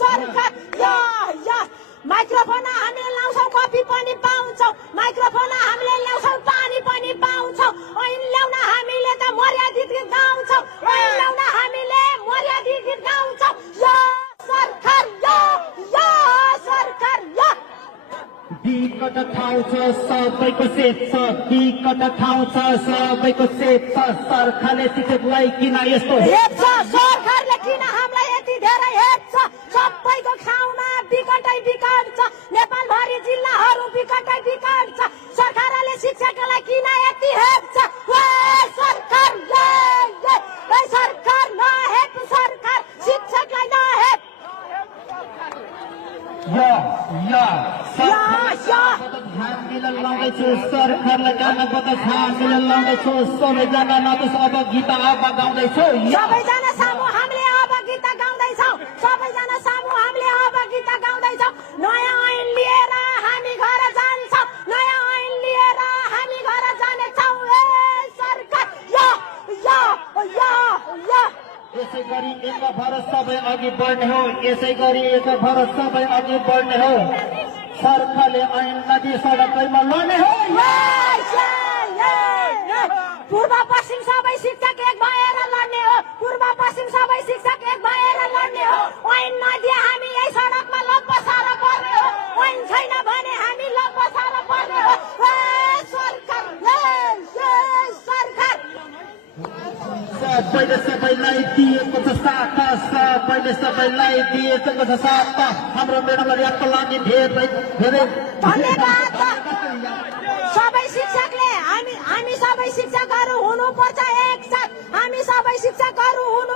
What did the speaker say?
सरकार माइक्रोफोन हामीले ल्याउँछौँ कफी पनि पाउँछौँ माइक्रोफोन हामीले ल्याउँछौँ पानी पनि पाउँछौँ ऐन ल्याउन हामीले त मर्यादित गीत गाउँछौँ ऐन ल्याउन हामीले मर्यादित गीत गाउँछौँ यो सरकार विकट ठाउँ छ सबैको सेप छ विकट ठाउँ छ सबैको सेप छ सरकारले शिक्षकलाई किन यस्तो हेप्छ सरकारले किन हामीलाई यति धेरै हेप्छ सबैको ठाउँमा विकटै विकट छ नेपालभरि जिल्लाहरू विकटै विकट छ सरकारले शिक्षकलाई किन यति हेप्छ सरकार सरकार नहेप सरकार शिक्षकलाई नहेप हामीले लाउँदैछु सरकारलाई गानाबाट हामीले लाउँदैछु सबैजना नदोष अब गीत अब गाउँदैछु सबैजना सामु हामीले अब गीत गाउँदैछौँ सबैजना सामु हामीले अब गीत गाउँदैछौँ नयाँ ऐन लिएर हामी घर जान्छौँ नयाँ ऐन लिएर हामी घर जानेछौँ ए सरकार यसै गरी एक भएर सबै अघि बढ्ने हो यसै गरी एक भएर सबै अघि बढ्ने हो सरकारले ऐन नदी सडकैमा लड्ने हो पूर्व पश्चिम सबै शिक्षक एक भएर लड्ने हो पूर्व पश्चिम सबै शिक्षक एक भएर लड्ने हो ऐन नदिए हामी यही सडकमा लम्पसार पर्ने हो ऐन छैन भने हामी लम्पसार पर्ने हो सरकार सबैले सबैलाई दिएको छ साथ सबैले सबैलाई दिएको छ साथ हाम्रो मेडमहरूको लागि धेरै धेरै धन्यवाद सबै शिक्षकले हामी सबै शिक्षकहरू हुनुपर्छ एकसाथ हामी सबै शिक्षकहरू हुनु